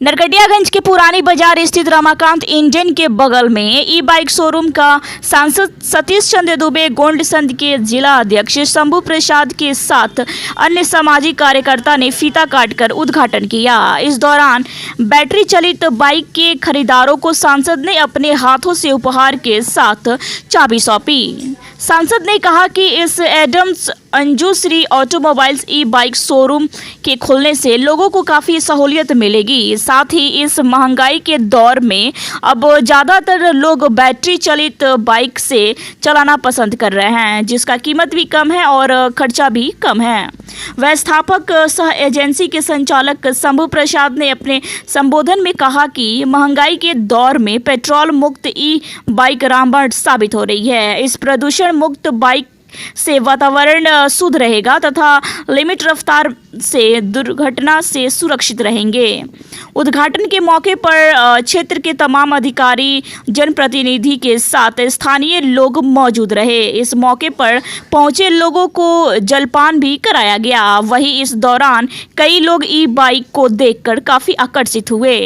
नरकटियागंज के पुरानी बाजार स्थित रमाकांत इंजन के बगल में ई बाइक शोरूम का सांसद सतीश चंद्र दुबे, गोंड संघ के जिला अध्यक्ष शंभू प्रसाद के साथ अन्य सामाजिक कार्यकर्ता ने फीता काटकर उद्घाटन किया। इस दौरान बैटरी चलित बाइक के खरीदारों को सांसद ने अपने हाथों से उपहार के साथ चाबी सौंपी। सांसद ने कहा कि इस एडम्स अंजुश्री ऑटोमोबाइल्स ई बाइक शोरूम के खुलने से लोगों को काफ़ी सहूलियत मिलेगी। साथ ही इस महंगाई के दौर में अब ज़्यादातर लोग बैटरी चलित बाइक से चलाना पसंद कर रहे हैं, जिसका कीमत भी कम है और खर्चा भी कम है। व्यवस्थापक सह एजेंसी के संचालक शंभू प्रसाद ने अपने संबोधन में कहा कि महंगाई के दौर में पेट्रोल मुक्त ई बाइक रामबाण साबित हो रही है। इस प्रदूषण मुक्त बाइक से वातावरण शुद्ध रहेगा तथा लिमिट रफ्तार से दुर्घटना से सुरक्षित रहेंगे। उद्घाटन के मौके पर क्षेत्र के तमाम अधिकारी, जनप्रतिनिधि के साथ स्थानीय लोग मौजूद रहे। इस मौके पर पहुंचे लोगों को जलपान भी कराया गया। वहीं इस दौरान कई लोग ई बाइक को देखकर काफ़ी आकर्षित हुए।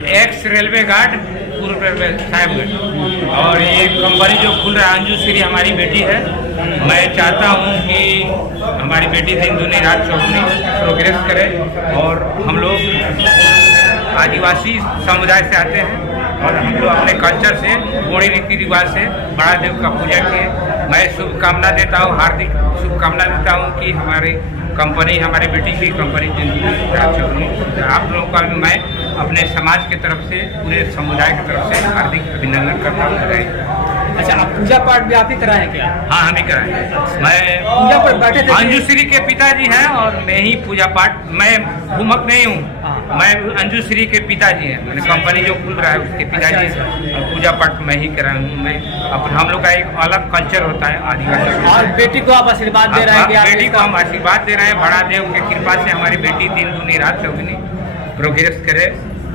एक्स रेलवे गार्ड, पूर्व रेलवे साहिबगंज, और ये कंपनी जो खुल रहा है अंजुश्री हमारी बेटी है। मैं चाहता हूँ कि हमारी बेटी दिन दुनी रात चौगुनी प्रोग्रेस करे और हम लोग आदिवासी समुदाय से आते हैं और हम लोग अपने कल्चर से, गोड़ी रीति रिवाज से बड़ा देव का पूजा किए। मैं शुभकामना देता हूँ, हार्दिक शुभकामना देता हूँ कि हमारी कंपनी, हमारी बेटी की कंपनी दिन दुनी रात चौगुनी। आप लोगों का भी मैं अपने समाज की तरफ से, पूरे समुदाय की तरफ से हार्दिक अभिनंदन करता हूँ। अच्छा, आप पूजा पाठ भी आप ही कराए क्या? हाँ, हम ही कराए। मैं पूजा पर बैठे थे। अंजुश्री के पिताजी हैं और मैं ही पूजा पाठ, मैं भूमक नहीं हूँ, मैं अंजुश्री के पिताजी हैं। मैंने कंपनी जो खुल रहा है उसके पिताजी हैं और पूजा पाठ मैं ही कराया हूँ। मैं हम लोग का एक अलग कल्चर होता है आदिवासी। और बेटी को आप आशीर्वाद दे रहे हैं? बेटी को हम आशीर्वाद दे रहे हैं। बड़ा देव की कृपा से हमारी बेटी दिन दूनी रात चौगुनी प्रोग्रेस करे,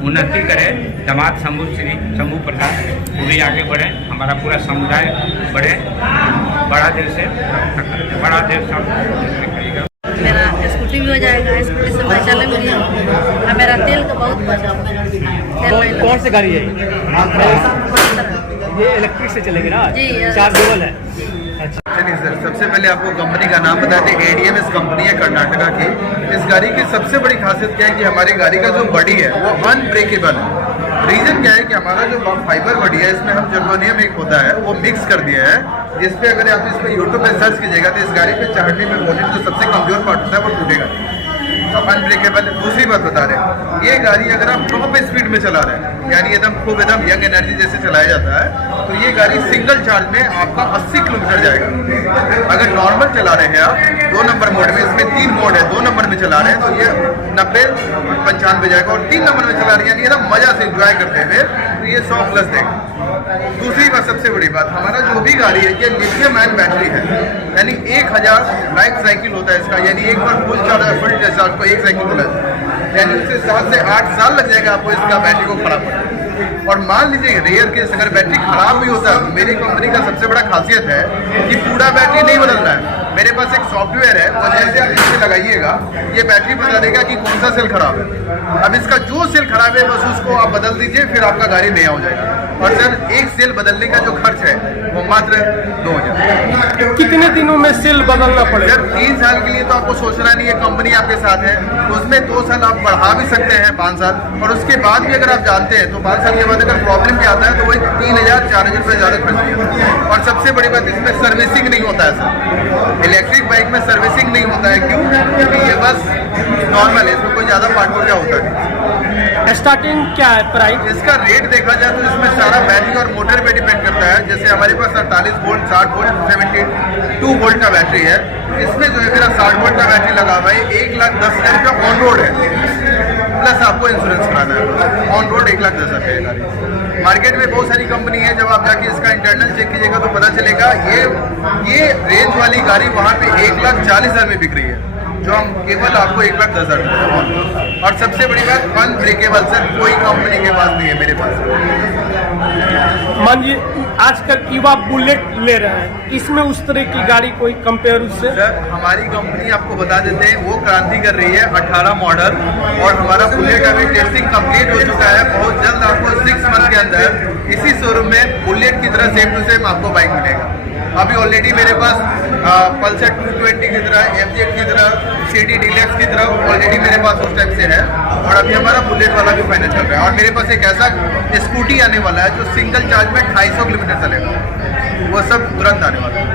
उन्नति करे। दामाद शंभू प्रसाद वो भी आगे बढ़े, हमारा पूरा समुदाय बढ़े, बड़ा देव से बड़ा देव करेगा। मेरा स्कूटी भी हो जाएगा, स्कूटी से मैं चले भी और मेरा तेल का बहुत बचा। कौन सी गाड़ी है ये? इलेक्ट्रिक से चलेगी ना? जी, 4 लेवल है। चलिए सर, सबसे पहले आपको कंपनी का नाम बता दें। ADMS कंपनी है कर्नाटका की। इस गाड़ी की सबसे बड़ी खासियत क्या है कि हमारी गाड़ी का जो बॉडी है वो अनब्रेकेबल है। रीजन क्या है कि हमारा जो फाइबर बॉडी है इसमें हम जर्मोनियम एक होता है वो मिक्स कर दिया है, जिसपे अगर आप इस पर यूट्यूब पे सर्च कीजिएगा तो इस गाड़ी पे चढ़ने में बॉडी जो सबसे कमजोर पार्ट होता है वो टूटेगा, तो अनब्रेकेबल। दूसरी बात बता रहे हैं, ये गाड़ी अगर आप टॉप स्पीड में चला रहे हैं, यानी एकदम खूब एकदम यंग एनर्जी जैसे चलाया जाता है, तो ये गाड़ी सिंगल चार्ज में आपका 80 किलोमीटर जाएगा। अगर नॉर्मल चला रहे हैं आप 2 नंबर मोड में, इसमें 3 मोड है, 2 नंबर में चला रहे हैं तो ये 90-95 जाएगा, और 3 नंबर में चला रहे हैं यानी एकदम मजा से एंजॉय करते हुए तो ये 100+ देगा। दूसरी बात, सबसे बड़ी बात, हमारा जो भी गाड़ी है ये लिथियम आयन बैटरी है, यानी 1000 लाइफ साइकिल होता है इसका, यानी एक बार फुल चार्ज को 1 साइकिल बोला जाता है, यानी उससे 7 से 8 साल लग जाएगा आपको इसका बैटरी को खराब करने। और मान लीजिए रेयर केस अगर बैटरी खराब भी होता है, मेरी कंपनी का सबसे बड़ा खासियत है कि पूरा बैटरी नहीं बदलना है। मेरे पास एक सॉफ्टवेयर है, वो जैसे आप इसे लगाइएगा ये बैटरी बता देगा कि कौन सा सेल खराब है। अब इसका जो सेल खराब है बस उसको आप बदल दीजिए, फिर आपका गाड़ी नया हो जाएगा। और सर, एक सेल बदलने का जो खर्च है वो मात्र 2000। कितने दिनों में सेल बदलना पड़ेगा? सर, 3 साल के लिए तो आपको सोचना नहीं है, कंपनी आपके साथ है, तो उसमें 2 साल आप बढ़ा भी सकते हैं, 5 साल, और उसके बाद भी अगर आप जानते हैं तो 5 साल के बाद अगर प्रॉब्लम भी आता है तो वही 3000-4000 रुपये ज़्यादा खर्च किया। और सबसे बड़ी बात, इसमें सर्विसिंग नहीं होता है सर। इलेक्ट्रिक बाइक में सर्विसिंग नहीं होता है, क्यों? क्योंकि ये बस नॉर्मल है, इसमें कोई ज़्यादा पार्ट पुर्जा होता है। स्टार्टिंग क्या है प्राइस? इसका रेट देखा जाए तो इसमें सारा बैटरी और मोटर पे डिपेंड करता है। जैसे हमारे पास 48 वोल्ट, 60 वोल्ट, 72 वोल्ट का बैटरी है। इसमें जो है मेरा 60 वोल्ट का बैटरी लगा हुआ है, 1,10,000 रुपये ऑन रोड है, प्लस आपको इंश्योरेंस कराना है। ऑन रोड 1,10,000 है गाड़ी। मार्केट में बहुत सारी कंपनी है, जब आप जाके इसका इंटरनल चेक कीजिएगा तो पता चलेगा ये रेंज वाली गाड़ी वहाँ पे 1,40,000 में बिक रही है, जो हम केवल आपको 1,10,000 रुपये और सबसे बड़ी बात अनब्रेकेबल सर, कोई कंपनी के पास नहीं है, मेरे पास। मानिए आजकल युवा बुलेट ले रहे हैं, इसमें उस तरह की गाड़ी कोई कंपेयर उससे? सर हमारी कंपनी आपको बता देते हैं वो क्रांति कर रही है 18 मॉडल, और हमारा बुलेट अभी टेस्टिंग कंप्लीट हो चुका है। बहुत जल्द आपको 6 मंथ के अंदर इसी शोरूम में बुलेट की तरह सेम टू सेम आपको बाइक मिलेगा। अभी ऑलरेडी मेरे पास पल्सर 220 की तरह, एफजेड की तरह, सिटी डीलक्स की तरह ऑलरेडी मेरे पास उस टाइप से है, और अभी हमारा बुलेट वाला भी फाइनल चल रहा है। और मेरे पास एक ऐसा स्कूटी आने वाला है जो सिंगल चार्ज में 250 किलोमीटर चलेगा, वो सब तुरंत आने वाला है।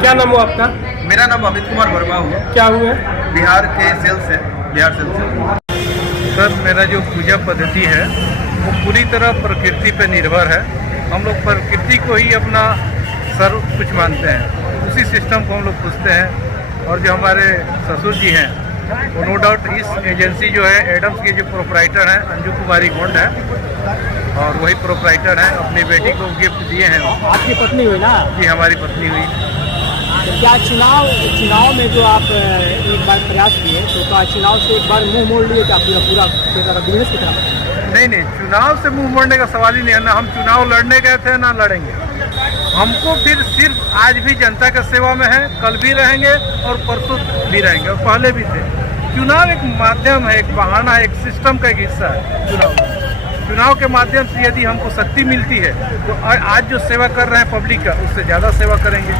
क्या नाम हुआ आपका? मेरा नाम अमित कुमार वर्मा हुआ, क्या हुआ? बिहार के सेल्स है, बिहार सेल्स है। सर मेरा जो पूजा पद्धति है वो पूरी तरह प्रकृति पर निर्भर है। हम लोग प्रकृति को ही अपना सर्व कुछ मानते हैं, उसी सिस्टम को हम लोग पूछते हैं। और जो हमारे ससुर जी हैं वो नो डाउट इस एजेंसी जो है एडम्स के जो प्रोपराइटर हैं अंजू कुमारी गोंड है, और वही प्रोपराइटर हैं, अपनी बेटी को गिफ्ट दिए हैं। आपकी पत्नी हुई ना? जी हमारी पत्नी हुई। तो क्या चुनाव में जो आप एक बार प्रयास किए तो क्या चुनाव से एक बार मुंह मोड़ लिए? क्या पूरा बिजनेस की तरफ? नहीं, चुनाव से मुंह मोड़ने का सवाल ही नहीं है। ना हम चुनाव लड़ने गए थे ना लड़ेंगे। हमको फिर सिर्फ आज भी जनता का सेवा में है, कल भी रहेंगे और परसों भी रहेंगे और पहले भी थे। चुनाव एक माध्यम है, एक बहाना है, एक सिस्टम का एक हिस्सा है चुनाव के माध्यम से यदि हमको शक्ति मिलती है तो आज जो सेवा कर रहे हैं पब्लिक का, उससे ज़्यादा सेवा करेंगे।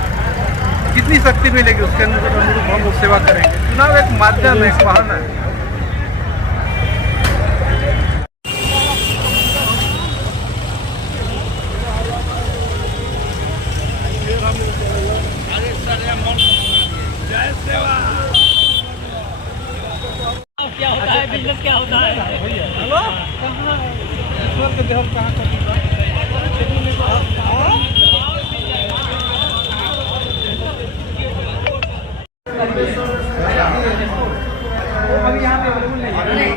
जितनी शक्ति मिलेगी उसके अनुरूप हम लोग सेवा करेंगे। चुनाव एक माध्यम है, एक बहाना है। क्या होता है बिजनेस, क्या होता है? हेलो अभी यहाँ पे अवेलेबल नहीं है।